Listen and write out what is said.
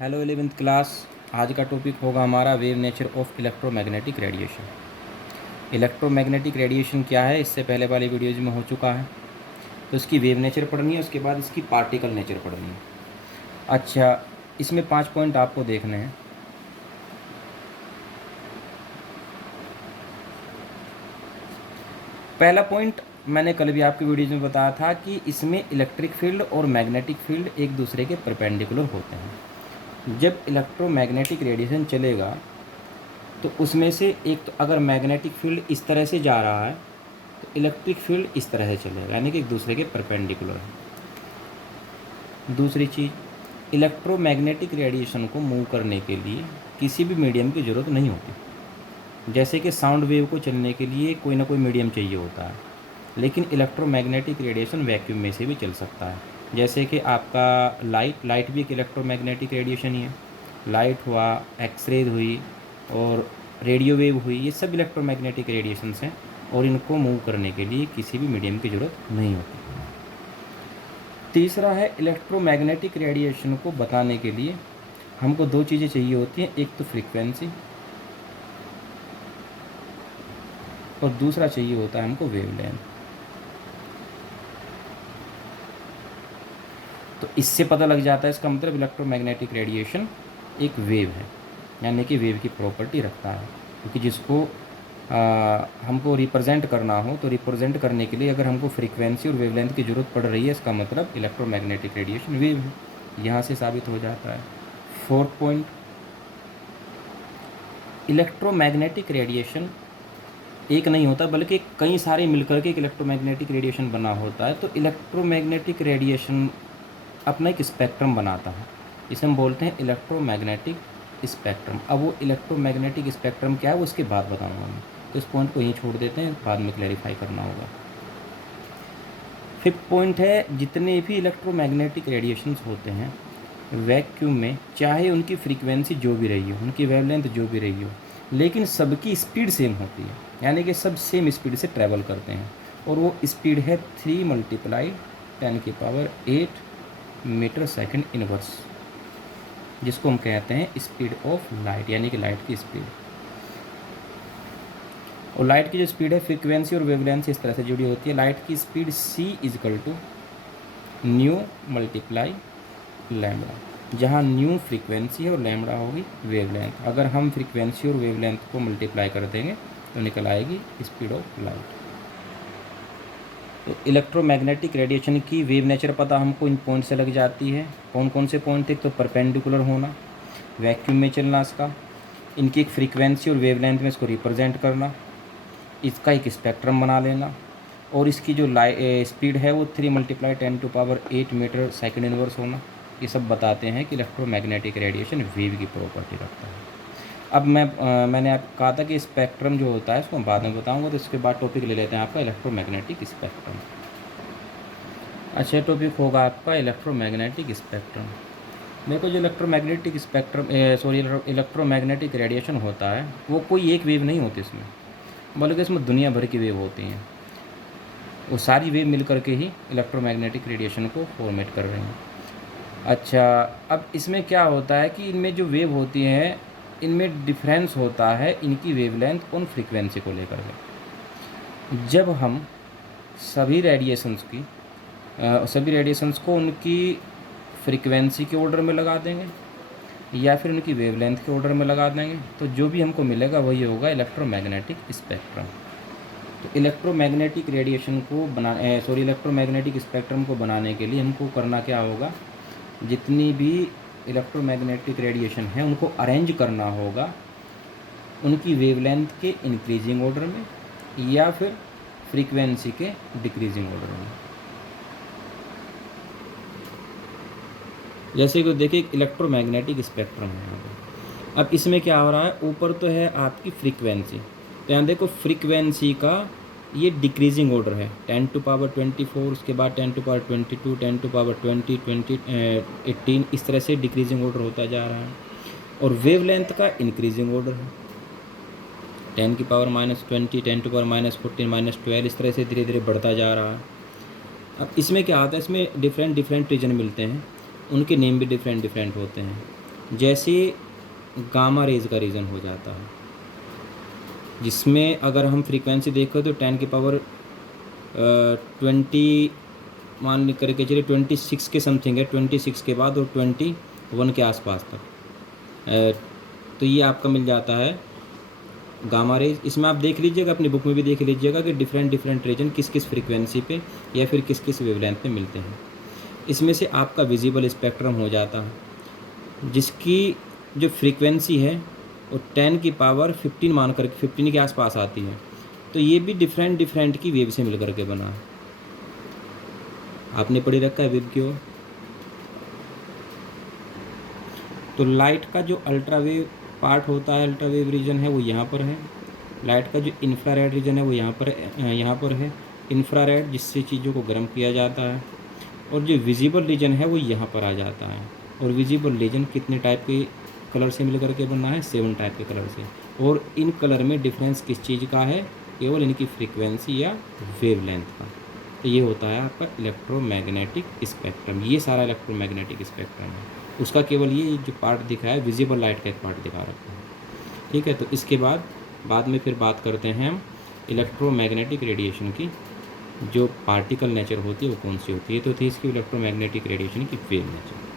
Hello 11th class. आज का topic होगा हमारा wave nature of electromagnetic radiation. Electromagnetic radiation क्या है, इससे पहले वाली वीडियोज में हो चुका है। तो इसकी वेव नेचर पढ़नी है, उसके बाद इसकी पार्टिकल नेचर पढ़नी है। अच्छा, इसमें 5 पॉइंट आपको देखने हैं। पहला पॉइंट मैंने कल भी आपकी वीडियोज में बताया था कि इसमें इलेक्ट्रिक फील्ड और मैग्नेटिक फील्ड एक दूसरे के परपेंडिकुलर होते हैं। जब इलेक्ट्रोमैग्नेटिक रेडिएशन चलेगा तो उसमें से एक, तो अगर मैग्नेटिक फील्ड इस तरह से जा रहा है तो इलेक्ट्रिक फील्ड इस तरह से चलेगा, यानी कि एक दूसरे के परपेंडिकुलर है। दूसरी चीज़, इलेक्ट्रोमैग्नेटिक रेडिएशन को मूव करने के लिए किसी भी मीडियम की ज़रूरत नहीं होती। जैसे कि साउंड वेव को चलने के लिए कोई ना कोई मीडियम चाहिए होता है, लेकिन इलेक्ट्रोमैग्नेटिक रेडिएशन वैक्यूम में से भी चल सकता है। जैसे कि आपका लाइट भी एक इलेक्ट्रोमैग्नेटिक रेडिएशन ही है। लाइट हुआ, एक्सरे हुई और रेडियो वेव हुई, ये सब इलेक्ट्रोमैग्नेटिक रेडिएशंस हैं और इनको मूव करने के लिए किसी भी मीडियम की ज़रूरत नहीं होती। तीसरा है, इलेक्ट्रोमैग्नेटिक रेडिएशन को बताने के लिए हमको दो चीज़ें चाहिए होती हैं। एक तो फ्रीक्वेंसी और दूसरा चाहिए होता है हमको वेवलेंथ। तो इससे पता लग जाता है, इसका मतलब इलेक्ट्रोमैग्नेटिक रेडिएशन एक वेव है, यानी कि वेव की प्रॉपर्टी रखता है। क्योंकि जिसको हमको रिप्रेजेंट करना हो, तो रिप्रेजेंट करने के लिए अगर हमको फ्रीक्वेंसी और वेवलेंथ की ज़रूरत पड़ रही है, इसका मतलब इलेक्ट्रोमैग्नेटिक रेडिएशन वेव है। यहाँ से साबित हो जाता है। फोर्थ पॉइंट, इलेक्ट्रोमैग्नेटिक रेडिएशन एक नहीं होता बल्कि कई सारे मिलकर के एक इलेक्ट्रोमैग्नेटिक रेडिएशन बना होता है। तो इलेक्ट्रोमैग्नेटिक रेडिएशन अपना एक स्पेक्ट्रम बनाता है, इसे हम बोलते हैं इलेक्ट्रोमैग्नेटिक स्पेक्ट्रम। अब वो इलेक्ट्रोमैग्नेटिक स्पेक्ट्रम क्या है वो उसके बाद बताऊंगा मैं, तो इस पॉइंट को यहीं छोड़ देते हैं, बाद में क्लैरिफाई करना होगा। फिफ्थ पॉइंट है, जितने भी इलेक्ट्रोमैग्नेटिक रेडिएशंस होते हैं वैक्यूम में, चाहे उनकी फ्रीक्वेंसी जो भी रही हो, उनकी वेवलेंथ जो भी रही हो, लेकिन सबकी स्पीड सेम होती है, यानी कि सब सेम स्पीड से ट्रैवल करते हैं। और वो स्पीड है 3 × 10⁸ मीटर सेकंड इनवर्स, जिसको हम कहते हैं स्पीड ऑफ लाइट, यानी कि लाइट की स्पीड। और लाइट की जो स्पीड है फ्रीक्वेंसी और वेवलेंथ से इस तरह से जुड़ी होती है। लाइट की स्पीड c = न्यू × लैम्बडा, जहाँ न्यू फ्रीक्वेंसी है और लैम्बडा होगी वेवलेंथ। अगर हम फ्रीक्वेंसी और वेवलेंथ को मल्टीप्लाई कर देंगे तो निकल आएगी स्पीड ऑफ लाइट। तो इलेक्ट्रोमैग्नेटिक रेडिएशन की वेव नेचर पता हमको इन पॉइंट से लग जाती है। कौन कौन से पॉइंट? एक तो परपेंडिकुलर होना, वैक्यूम में चलना इसका, इनकी एक फ्रीक्वेंसी और वेवलेंथ में इसको रिप्रेजेंट करना, इसका एक स्पेक्ट्रम बना लेना, और इसकी जो स्पीड है वो 3 × 10⁸ मीटर सेकंड इनवर्स होना। ये सब बताते हैं कि इलेक्ट्रोमैग्नेटिक रेडिएशन वेव की प्रॉपर्टी रखता है। अब मैंने आप कहा था कि स्पेक्ट्रम जो होता है इसको हम बाद में बताऊंगा, तो इसके बाद टॉपिक ले लेते हैं आपका इलेक्ट्रोमैग्नेटिक स्पेक्ट्रम। अच्छा, टॉपिक होगा आपका इलेक्ट्रोमैग्नेटिक स्पेक्ट्रम। देखो, जो इलेक्ट्रोमैग्नेटिक रेडिएशन होता है वो कोई एक वेव नहीं होती इसमें, बल्कि इसमें दुनिया भर की वेव होती हैं। वो सारी वेव मिल करके ही इलेक्ट्रोमैग्नेटिक रेडिएशन को फॉर्मेट कर रहे हैं। अच्छा, अब इसमें क्या होता है कि इनमें जो वेव होती हैं इनमें डिफरेंस होता है इनकी वेवलेंथ और फ्रीक्वेंसी को लेकर के। जब हम सभी रेडिएशंस को उनकी फ्रीक्वेंसी के ऑर्डर में लगा देंगे या फिर उनकी वेवलेंथ के ऑर्डर में लगा देंगे, तो जो भी हमको मिलेगा वही होगा इलेक्ट्रोमैग्नेटिक स्पेक्ट्रम। तो इलेक्ट्रोमैग्नेटिक स्पेक्ट्रम को बनाने के लिए हमको करना क्या होगा, जितनी भी इलेक्ट्रोमैग्नेटिक रेडिएशन है उनको अरेंज करना होगा उनकी वेवलेंथ के इंक्रीजिंग ऑर्डर में या फिर फ्रीक्वेंसी के डिक्रीजिंग ऑर्डर में। जैसे कि देखिए इलेक्ट्रोमैग्नेटिक स्पेक्ट्रम है। अब इसमें क्या हो रहा है, ऊपर तो है आपकी फ्रीक्वेंसी, तो यहाँ देखो फ्रीक्वेंसी का ये डिक्रीजिंग ऑर्डर है, 10⁻24, उसके बाद 10⁻22, 10⁻20, 18, इस तरह से डिक्रीजिंग ऑर्डर होता जा रहा है। और वेवलेंथ का इंक्रीजिंग ऑर्डर है, 10⁻−20, 10⁻14, -12, इस तरह से धीरे धीरे बढ़ता जा रहा है। अब इसमें क्या आता है, इसमें डिफरेंट रीजन मिलते हैं, उनके नेम भी डिफरेंट होते हैं। जैसे गामा रेज का रीज़न हो जाता है, जिसमें अगर हम फ्रीक्वेंसी देखें तो 10 की पावर 20 मान करके चलिए 26 के समथिंग है, 26 के बाद और 21 के आसपास तक। तो ये आपका मिल जाता है गामा रेज। इसमें आप देख लीजिएगा, अपनी बुक में भी देख लीजिएगा कि डिफरेंट रीजन किस किस फ्रीक्वेंसी पे या फिर किस किस वेवलेंथ पे मिलते हैं। इसमें से आपका विजिबल स्पेक्ट्रम हो जाता है, जिसकी जो फ्रीक्वेंसी है वो 10 की पावर 15 मान कर 15 के आसपास आती है। तो ये भी डिफरेंट की वेव से मिल करके बना है। आपने पढ़ी रखा है वेव की ओर। तो लाइट का जो अल्ट्रावेव पार्ट होता है, अल्ट्रावेव रीजन है, वो यहाँ पर है। लाइट का जो इंफ्रारेड रीजन है वो यहाँ पर है। इंफ्रारेड जिससे चीज़ों को गर्म किया जाता है। और जो विजिबल रीजन है वो यहाँ पर आ जाता है। और विजिबल रीजन कितने टाइप के कलर से मिल करके बना है? 7 टाइप के कलर से। और इन कलर में डिफरेंस किस चीज़ का है? केवल इनकी फ्रीक्वेंसी या वेवलेंथ का। तो ये होता है आपका इलेक्ट्रोमैग्नेटिक स्पेक्ट्रम। ये सारा इलेक्ट्रोमैग्नेटिक स्पेक्ट्रम है, उसका केवल ये जो पार्ट दिखा है विजिबल लाइट का एक पार्ट दिखा रखा है। ठीक है, तो इसके बाद में फिर बात करते हैं हम इलेक्ट्रोमैग्नेटिक रेडिएशन की। जो पार्टिकल नेचर होती है वो कौन सी होती है? तो थी इसकी इलेक्ट्रोमैग्नेटिक रेडिएशन की वेव नेचर।